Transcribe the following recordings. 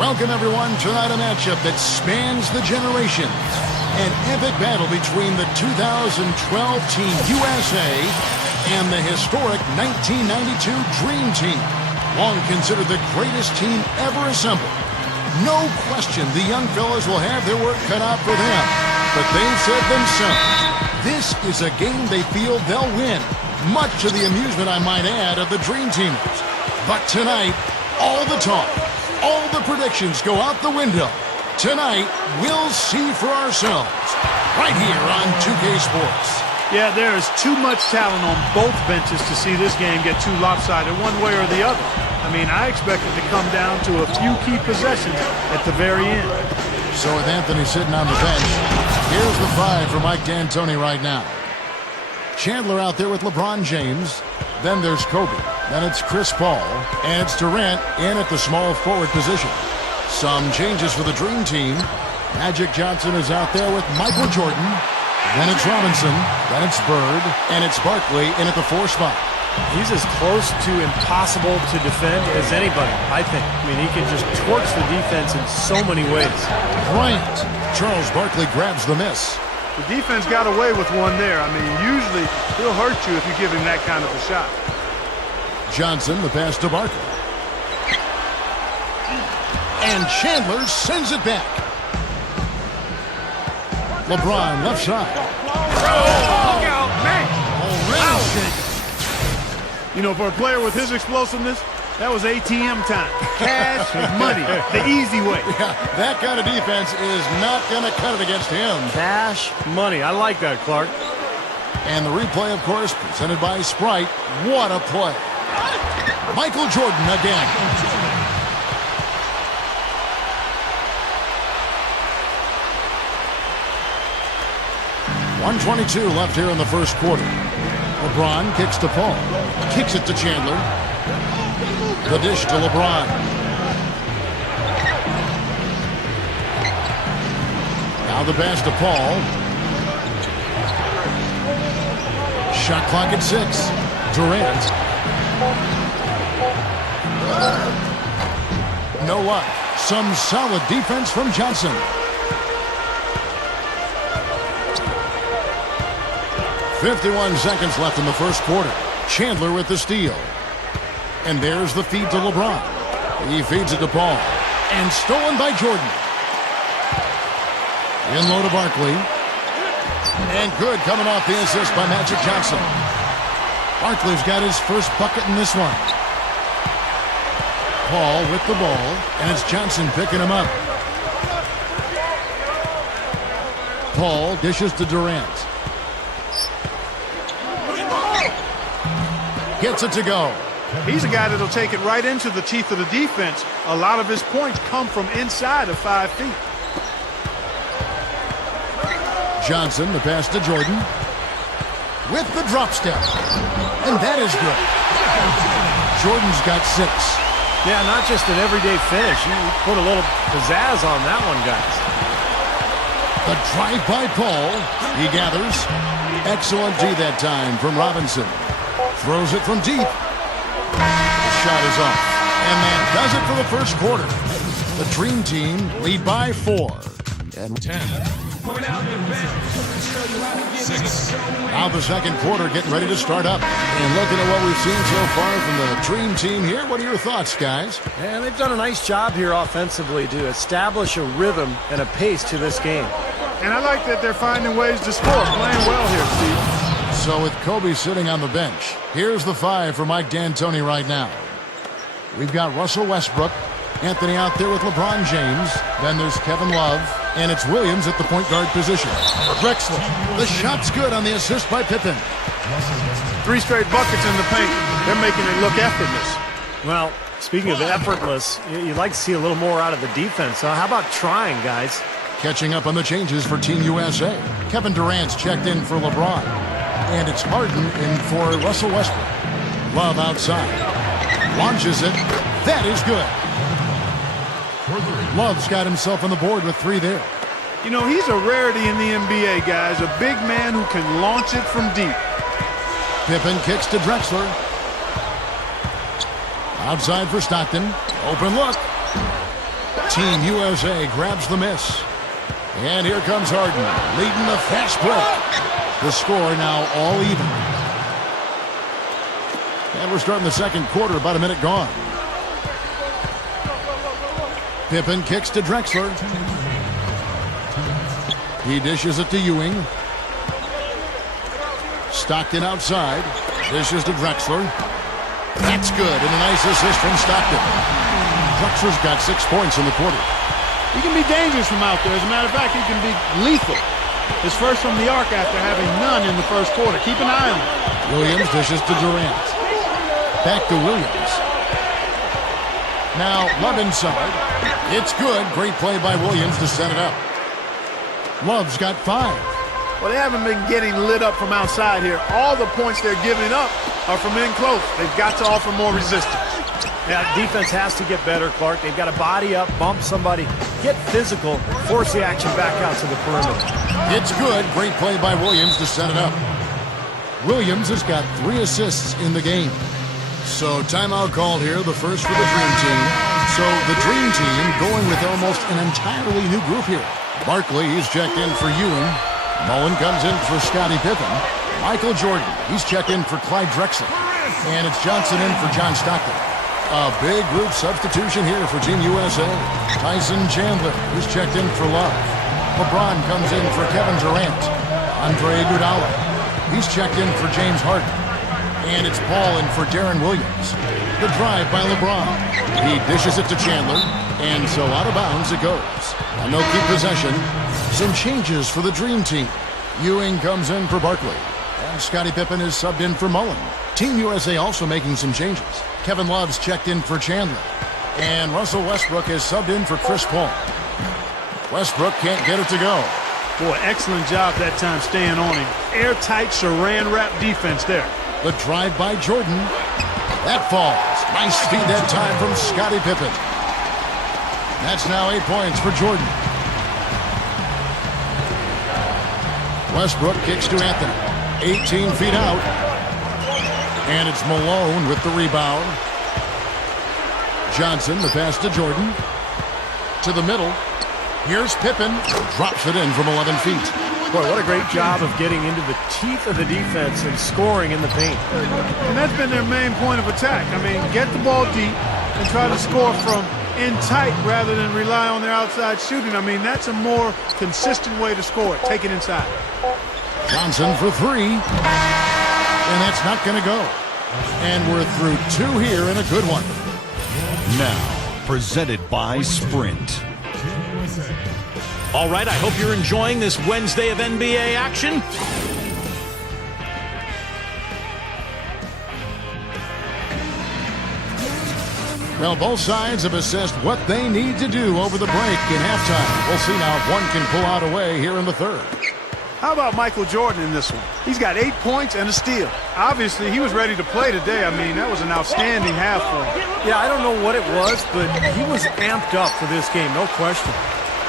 Welcome, everyone. Tonight, a matchup that spans the generations. An epic battle between the 2012 Team USA and the historic 1992 Dream Team. Long considered the greatest team ever assembled. No question the young fellas will have their work cut out for them. But they've said themselves, this is a game they feel they'll win. Much to the amusement, I might add, of the Dream Teamers. But tonight, all the talk, all the predictions go out the window. Tonight, we'll see for ourselves, right here on 2K Sports. Yeah, there is too much talent on both benches to see this game get too lopsided one way or the other. I mean, I expect it to come down to a few key possessions at the very end. So with Anthony sitting on the bench, here's the 5 for Mike D'Antoni right now. Chandler out there with LeBron James. Then there's Kobe. Then it's Chris Paul. And it's Durant in at the small forward position. Some changes for the Dream Team. Magic Johnson is out there with Michael Jordan. Then it's Robinson. Then it's Bird. And it's Barkley in at the 4 spot. He's as close to impossible to defend as anybody, I think. I mean, he can just torch the defense in so many ways. Bryant. Charles Barkley grabs the miss. The defense got away with one there. I mean, usually he'll hurt you if you give him that kind of a shot. Johnson, the pass to Barkley. And Chandler sends it back. LeBron left side. Look out, man! Already shaken. You know, for a player with his explosiveness, that was ATM time. Cash money, the easy way. Yeah, that kind of defense is not going to cut it against him. Cash money. I like that, Clark. And the replay, of course, presented by Sprite. What a play. Michael Jordan again. .122 left here in the first quarter. LeBron kicks to Paul. Kicks it to Chandler. The dish to LeBron. Now the pass to Paul. Shot clock at 6. Durant. No luck. Some solid defense from Johnson. .51 seconds left in the first quarter. Chandler with the steal. And there's the feed to LeBron. He feeds it to Paul. And stolen by Jordan. In low to Barkley. And good coming off the assist by Magic Johnson. Barkley's got his first bucket in this one. Paul with the ball. And it's Johnson picking him up. Paul dishes to Durant. Gets it to go. He's a guy that'll take it right into the teeth of the defense. A lot of his points come from inside of 5 feet. Johnson, the pass to Jordan. With the drop step. And that is good. Jordan's got 6. Yeah, not just an everyday finish. You put a little pizzazz on that one, guys. The drive by Paul. He gathers. Excellent D that time from Robinson. Throws it from deep. The shot is off. And that does it for the first quarter. The Dream Team lead by 4. And 10. 6. Now the second quarter getting ready to start up. And looking at what we've seen so far from the Dream Team here, what are your thoughts, guys? And they've done a nice job here offensively to establish a rhythm and a pace to this game. And I like that they're finding ways to score. Playing well here, Steve. So with Kobe sitting on the bench, here's the 5 for Mike D'Antoni right now. We've got Russell Westbrook, Anthony out there with LeBron James. Then there's Kevin Love, and it's Williams at the point guard position. Drexler, the shot's good on the assist by Pippen. 3 straight buckets in the paint. They're making it look effortless. Well, speaking of effortless, you'd like to see a little more out of the defense. How about trying, guys? Catching up on the changes for Team USA. Kevin Durant's checked in for LeBron. And it's Harden in for Russell Westbrook. Love outside. Launches it. That is good. Love's got himself on the board with 3 there. You know, he's a rarity in the NBA, guys. A big man who can launch it from deep. Pippen kicks to Drexler. Outside for Stockton. Open look. Team USA grabs the miss. And here comes Harden, leading the fast break. The score now all even. And we're starting the second quarter, about a minute gone. Pippen kicks to Drexler. He dishes it to Ewing. Stockton outside. Dishes to Drexler. That's good, and a nice assist from Stockton. Drexler's got 6 points in the quarter. He can be dangerous from out there. As a matter of fact, he can be lethal. His first from the arc after having none in the first quarter. Keep an eye on him. Williams dishes to Durant. Back to Williams. Now Love inside. It's good. Great play by Williams to set it up. Love's got 5. Well, they haven't been getting lit up from outside here. All the points they're giving up are from in close. They've got to offer more resistance. Yeah, defense has to get better, Clark. They've got to body up, bump somebody, get physical, force the action back out to the perimeter. It's good. Great play by Williams to set it up. Williams has got 3 assists in the game. So timeout called here, the first for the Dream Team. So the Dream Team going with almost an entirely new group here. Barkley, he's checked in for Ewing. Mullen comes in for Scottie Pippen. Michael Jordan, he's checked in for Clyde Drexler. And it's Johnson in for John Stockton. A big group substitution here for Team USA. Tyson Chandler, he's checked in for Love. LeBron comes in for Kevin Durant. Andre Iguodala, he's checked in for James Harden. And it's Paul in for Darren Williams. The drive by LeBron. He dishes it to Chandler. And so out of bounds it goes. And they'll keep possession. Some changes for the Dream Team. Ewing comes in for Barkley. And Scottie Pippen is subbed in for Mullen. Team USA also making some changes. Kevin Love's checked in for Chandler. And Russell Westbrook is subbed in for Chris Paul. Westbrook can't get it to go. Boy, excellent job that time staying on him. Airtight saran wrap defense there. The drive by Jordan. That falls. Nice speed that time from Scottie Pippen. That's now 8 points for Jordan. Westbrook kicks to Anthony. 18 feet out. And it's Malone with the rebound. Johnson, the pass to Jordan. To the middle. Here's Pippen. Drops it in from 11 feet. Boy, what a great job of getting into the teeth of the defense and scoring in the paint. And that's been their main point of attack. I mean, get the ball deep and try to score from in tight rather than rely on their outside shooting. I mean, that's a more consistent way to score it. Take it inside. Johnson for 3. And that's not going to go. And we're through 2 here and a good one. Now, presented by Sprint. All right, I hope you're enjoying this Wednesday of NBA action. Well, both sides have assessed what they need to do over the break in halftime. We'll see now if one can pull out a way here in the third. How about Michael Jordan in this one? He's got 8 points and a steal. Obviously, he was ready to play today. I mean, that was an outstanding half for him. Yeah, I don't know what it was, but he was amped up for this game, no question.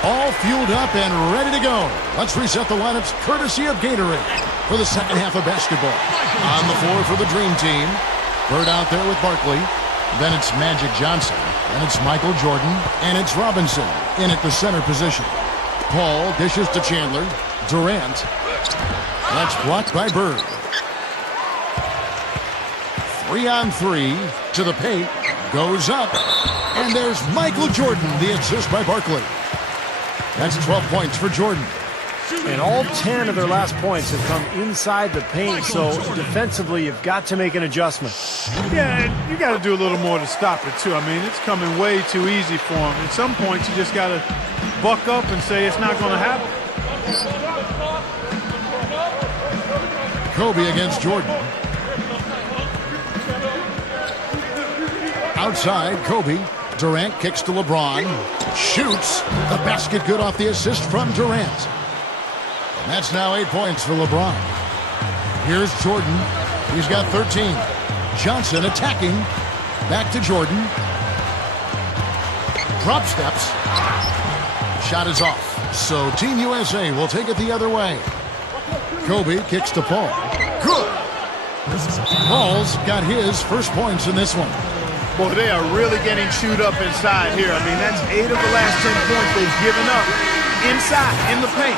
All fueled up and ready to go. Let's reset the lineups courtesy of Gatorade for the second half of basketball. On the floor for the Dream Team. Bird out there with Barkley. Then it's Magic Johnson. And it's Michael Jordan. And it's Robinson in at the center position. Paul dishes to Chandler. Durant. That's blocked by Bird. 3-on-3 to the paint. Goes up. And there's Michael Jordan, the assist by Barkley. That's 12 points for Jordan. And all 10 of their last points have come inside the paint, so defensively you've got to make an adjustment. Yeah, and you got to do a little more to stop it, too. I mean, it's coming way too easy for him. At some point, you just got to buck up and say it's not going to happen. Kobe against Jordan. Outside, Kobe. Durant kicks to LeBron. Shoots. The basket good off the assist from Durant. And that's now 8 points for LeBron. Here's Jordan. He's got 13. Johnson attacking. Back to Jordan. Drop steps. Shot is off. So Team USA will take it the other way. Kobe kicks to Paul. Good. Paul's got his first points in this one. Boy, they are really getting chewed up inside here. I mean, that's 8 of the last 10 points they've given up inside, in the paint.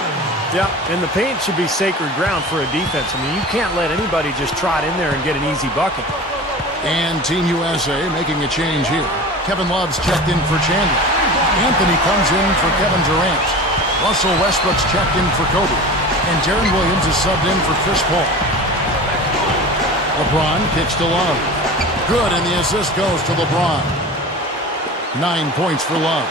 Yeah, and the paint should be sacred ground for a defense. I mean, you can't let anybody just trot in there and get an easy bucket. And Team USA making a change here. Kevin Love's checked in for Chandler. Anthony comes in for Kevin Durant. Russell Westbrook's checked in for Kobe. And Darren Williams is subbed in for Chris Paul. LeBron kicks to Love. Good, and the assist goes to LeBron. 9 points for Love.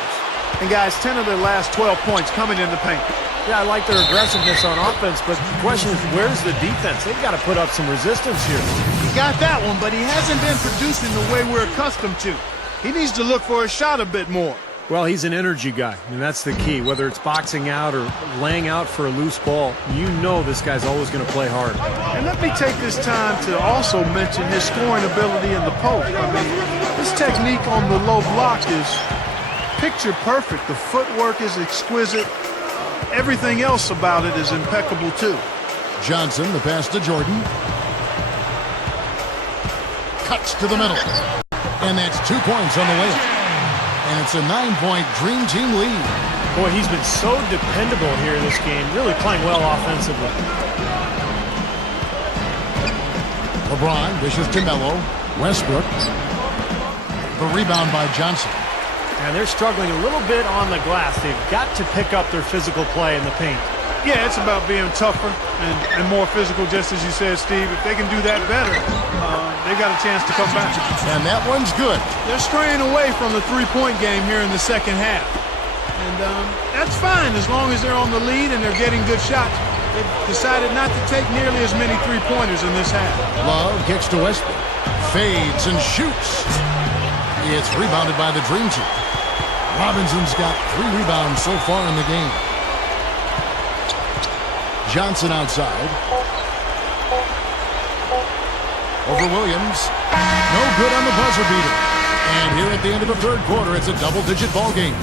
And guys, 10 of their last 12 points coming in the paint. Yeah, I like their aggressiveness on offense, but the question is, where's the defense? They've got to put up some resistance here. He got that one, but he hasn't been producing the way we're accustomed to. He needs to look for a shot a bit more. Well, he's an energy guy, and that's the key. Whether it's boxing out or laying out for a loose ball, you know this guy's always going to play hard. And let me take this time to also mention his scoring ability in the post. I mean, his technique on the low block is picture perfect. The footwork is exquisite. Everything else about it is impeccable, too. Johnson, the pass to Jordan. Cuts to the middle. And that's 2 points on the layup. And it's a 9-point Dream Team lead. Boy, he's been so dependable here in this game, really playing well offensively. LeBron dishes to Melo. Westbrook. The rebound by Johnson. And they're struggling a little bit on the glass. They've got to pick up their physical play in the paint. Yeah, it's about being tougher and more physical, just as you said, Steve. If they can do that better, they got a chance to come back. And that one's good. They're straying away from the three-point game here in the second half. And that's fine as long as they're on the lead and they're getting good shots. They've decided not to take nearly as many three-pointers in this half. Love kicks to Westbrook. Fades and shoots. It's rebounded by the Dream Team. Robinson's got 3 rebounds so far in the game. Johnson outside. Over Williams. No good on the buzzer beater. And here at the end of the third quarter, it's a double-digit ball game.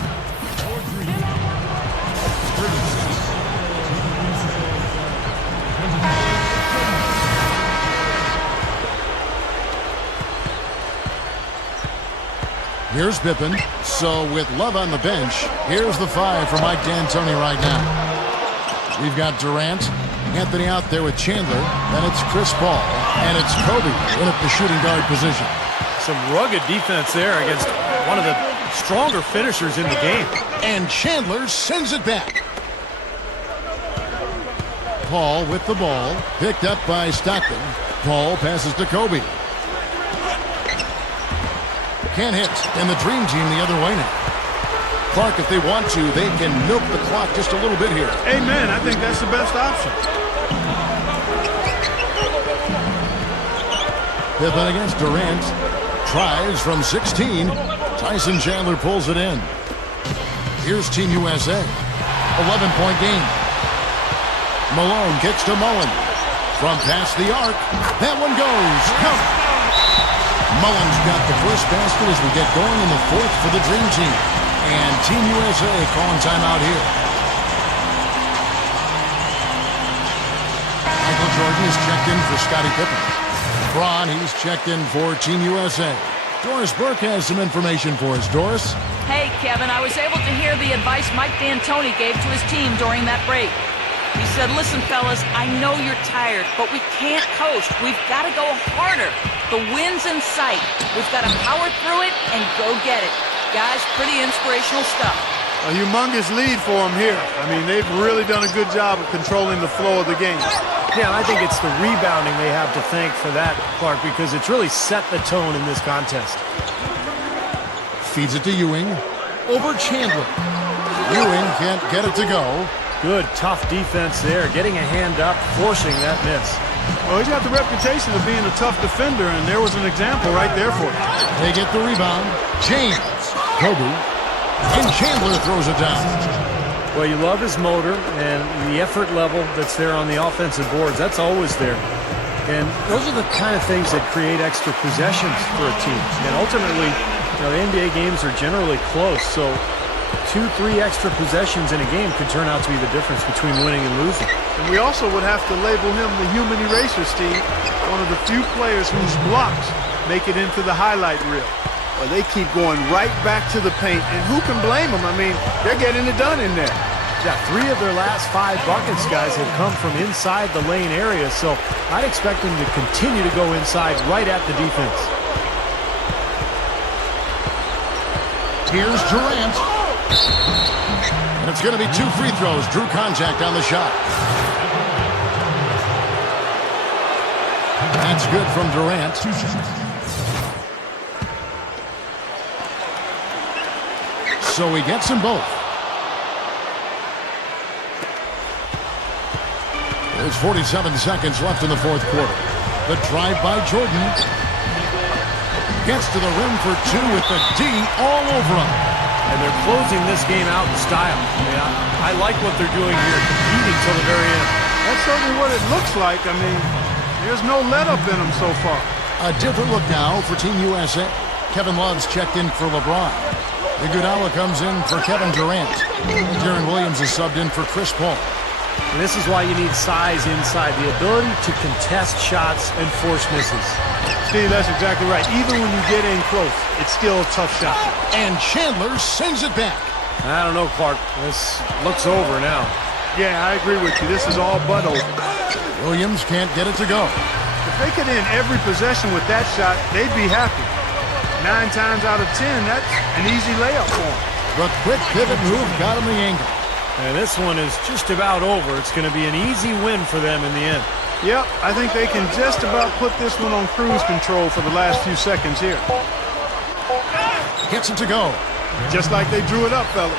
Here's Pippen. So with Love on the bench, here's the 5 for Mike D'Antoni right now. We've got Durant, Anthony out there with Chandler, then it's Chris Paul, and it's Kobe in at the shooting guard position. Some rugged defense there against one of the stronger finishers in the game. And Chandler sends it back. Paul with the ball, picked up by Stockton. Paul passes to Kobe. Can't hit, and the Dream Team the other way now. Clark, if they want to, they can milk the clock just a little bit here. Amen. I think that's the best option. Pippen against Durant. Tries from 16. Tyson Chandler pulls it in. Here's Team USA. 11-point game. Malone kicks to Mullen. From past the arc. That one goes. Count. Mullen's got the first basket as we get going in the fourth for the Dream Team. And Team USA calling timeout here. Michael Jordan is checked in for Scottie Pippen. LeBron, he's checked in for Team USA. Doris Burke has some information for us. Doris? Hey, Kevin, I was able to hear the advice Mike D'Antoni gave to his team during that break. He said, listen, fellas, I know you're tired, but we can't coast. We've got to go harder. The win's in sight. We've got to power through it and go get it. Guys, pretty inspirational stuff. A humongous lead for them here. I mean, they've really done a good job of controlling the flow of the game. Yeah, I think it's the rebounding they have to thank for that, Clark, because it's really set the tone in this contest. Feeds it to Ewing. Over Chandler. Ewing can't get it to go. Good, tough defense there, getting a hand up, forcing that miss. Well, he's got the reputation of being a tough defender, and there was an example right there for him. They get the rebound. James. Kobe. And Chandler throws it down. Well, you love his motor and the effort level that's there on the offensive boards. That's always there. And those are the kind of things that create extra possessions for a team. And ultimately, you know, the NBA games are generally close, so 2-3 extra possessions in a game could turn out to be the difference between winning and losing. And we also would have to label him the human eraser, Steve. One of the few players whose blocks make it into the highlight reel. Well, they keep going right back to the paint, and who can blame them? I mean, they're getting it done in there. Yeah, 3 of their last 5 buckets, guys, have come from inside the lane area, so I'd expect them to continue to go inside right at the defense. Here's Durant. And it's going to be 2 free throws. Drew contact on the shot. That's good from Durant. So he gets them both. There's 47 seconds left in the 4th quarter. The drive by Jordan. Gets to the rim for 2 with the D all over him. And they're closing this game out in style. I mean, I like what they're doing here, competing till the very end. That's certainly what it looks like. I mean, there's no let-up in them so far. A different look now for Team USA. Kevin Love's checked in for LeBron. Iguodala comes in for Kevin Durant. Deron Williams is subbed in for Chris Paul. And this is why you need size inside, the ability to contest shots and force misses. Steve, that's exactly right. Even when you get in close, it's still a tough shot. And Chandler sends it back. I don't know, Clark. This looks over now. Yeah, I agree with you. This is all but over. Williams can't get it to go. If they could end every possession with that shot, they'd be happy. 9 times out of 10, that's an easy layup for them. The quick pivot move got him the angle. And this one is just about over. It's going to be an easy win for them in the end. Yep, I think they can just about put this one on cruise control for the last few seconds here. Gets it to go. Just like they drew it up, fellas.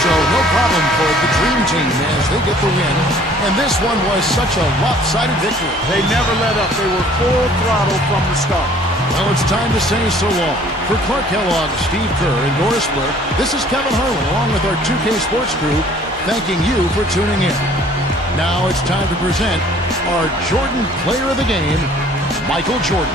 So no problem for the Dream Team as they get the win. And this one was such a lopsided victory. They never let up. They were full throttle from the start. Well, it's time to say so long. For Clark Kellogg, Steve Kerr, and Doris Burke, this is Kevin Harlan along with our 2K Sports crew, thanking you for tuning in. Now it's time to present our Jordan Player of the Game, Michael Jordan.